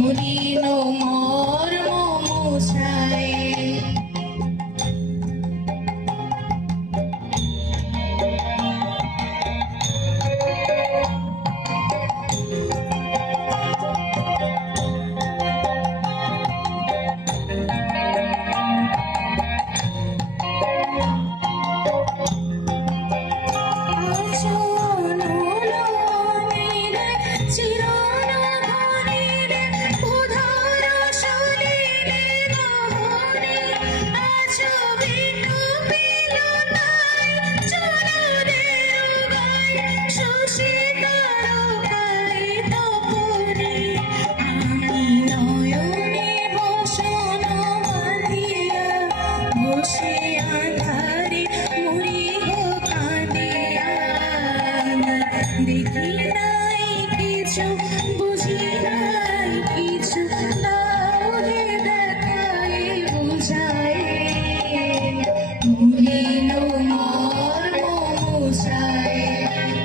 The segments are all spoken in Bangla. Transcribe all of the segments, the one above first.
মলিন মর্ম মুছায়। দেখি নাই কিছু, বুঝি নাই কিছু, তাও হে দেখায় বুঝায়। মলিন মর্ম মুছায়,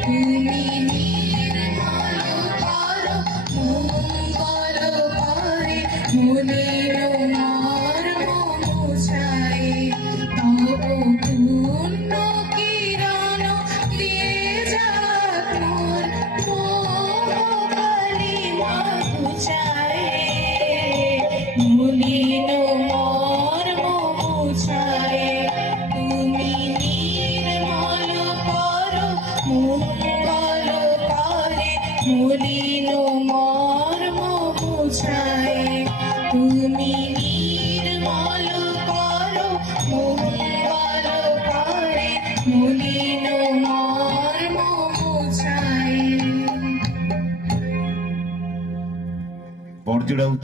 তুমি নির্মল করো মঙ্গল করে। মলিন মর্ম মুছায়, তব পূর্ণ কিরণ দিয়ে যাক মোর কালিমা ঘুচায়। মলিন মর্ম মুছায়, তুমি নির্মল করো মঙ্গল করে। মলিন মর্ম মুছায়, তুমি নির্মল করো মঙ্গল করে। মলিন মর্ম মুছায়। বড়জোড়া